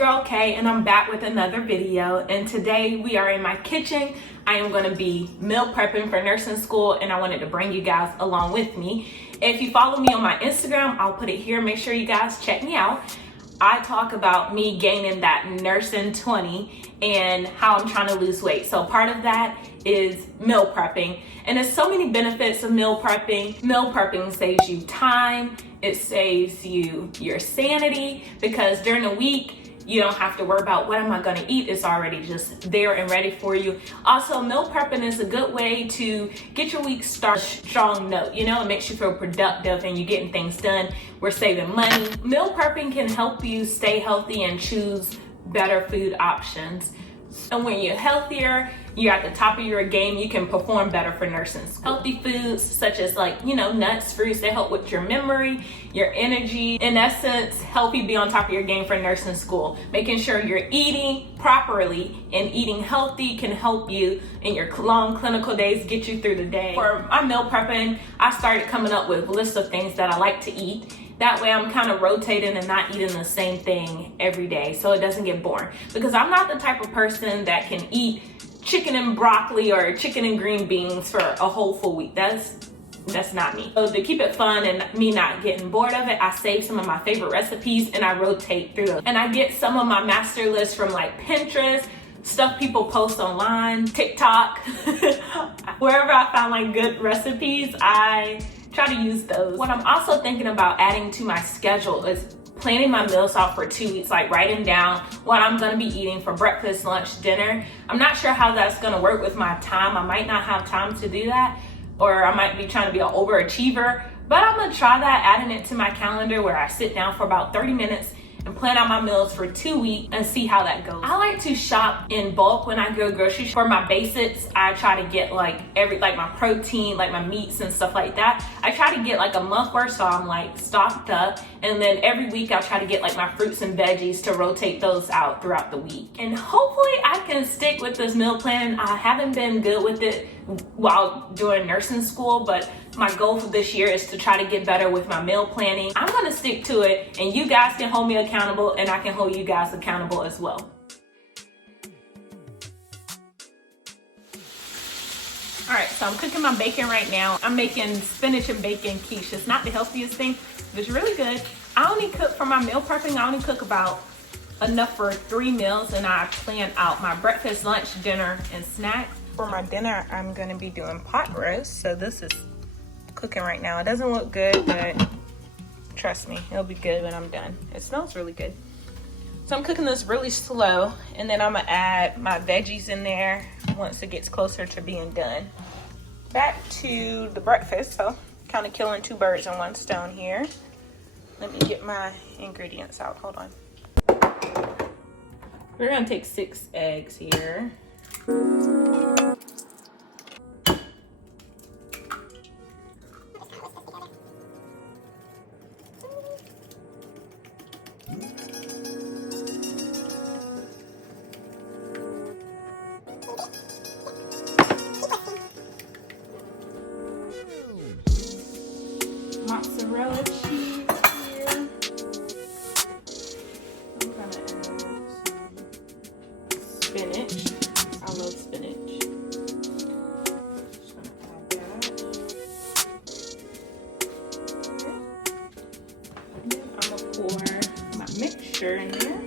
girl Kay, and I'm back with another video. And today we are in my kitchen. I am going to be meal prepping for nursing school, and I wanted to bring you guys along with me. If you follow me on my Instagram, I'll put it here. Make sure you guys check me out. I talk about me gaining that nursing 20 and how I'm trying to lose weight. So part of that is meal prepping. And there's so many benefits of meal prepping. Meal prepping saves you time. It saves you your sanity, because during the week, you don't have to worry about what am I going to eat. It's already just there and ready for you. Also, meal prepping is a good way to get your week started strong note. You know, it makes you feel productive and you're getting things done. We're saving money. Meal prepping can help you stay healthy and choose better food options. And when you're healthier, you're at the top of your game, you can perform better for nursing school. Healthy foods such as nuts, fruits, they help with your memory, your energy. In essence, help you be on top of your game for nursing school. Making sure you're eating properly and eating healthy can help you in your long clinical days, get you through the day. For my meal prepping, I started coming up with a list of things that I like to eat. That way I'm kind of rotating and not eating the same thing every day, so it doesn't get boring. Because I'm not the type of person that can eat chicken and broccoli or chicken and green beans for a whole full week. That's not me. So to keep it fun and me not getting bored of it, I save some of my favorite recipes and I rotate through them. And I get some of my master lists from like Pinterest, stuff people post online, TikTok, wherever I find like good recipes, I try to use those. What I'm also thinking about adding to my schedule is planning my meals out for 2 weeks, like writing down what I'm gonna be eating for breakfast, lunch, dinner. I'm not sure how that's gonna work with my time. I might not have time to do that, or I might be trying to be an overachiever, but I'm gonna try that, adding it to my calendar where I sit down for about 30 minutes and plan out my meals for 2 weeks and see how that goes. I like to shop in bulk when I go grocery shop. For my basics, I try to get like my protein, like my meats and stuff like that. I try to get like a month worth, so I'm like stocked up. And then every week I'll try to get like my fruits and veggies to rotate those out throughout the week. And hopefully I can stick with this meal plan. I haven't been good with it while doing nursing school, but my goal for this year is to try to get better with my meal planning. I'm gonna stick to it, and you guys can hold me accountable, and I can hold you guys accountable as well. All right, so I'm cooking my bacon right now. I'm making spinach and bacon quiche. It's not the healthiest thing, but it's really good. I only cook for my meal prepping. I only cook about enough for 3 meals, and I plan out my breakfast, lunch, dinner, and snack. For my dinner, I'm gonna be doing pot roast. So this is cooking right now. It doesn't look good, but trust me, it'll be good when I'm done. It smells really good. So I'm cooking this really slow, and then I'm gonna add my veggies in there once it gets closer to being done. Back to the breakfast, so kind of killing 2 birds in 1 stone here. Let me get my ingredients out, hold on. We're gonna take 6 eggs here. Mozzarella cheese here. I'm gonna add some spinach. I love spinach. Just gonna add that. Okay. And then I'm gonna pour my mixture in there.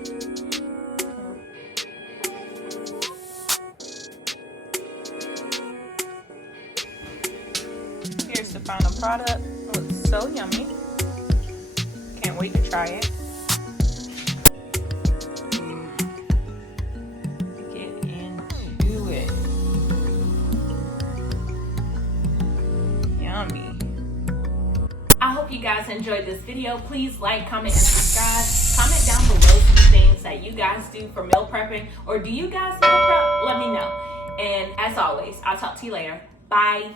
Here's the final product. It looks so yummy. Can't wait to try it. Get into it. Yummy. I hope you guys enjoyed this video. Please like, comment, and subscribe. Comment down below some things that you guys do for meal prepping, or do you guys meal prep? Let me know. And as always, I'll talk to you later. Bye.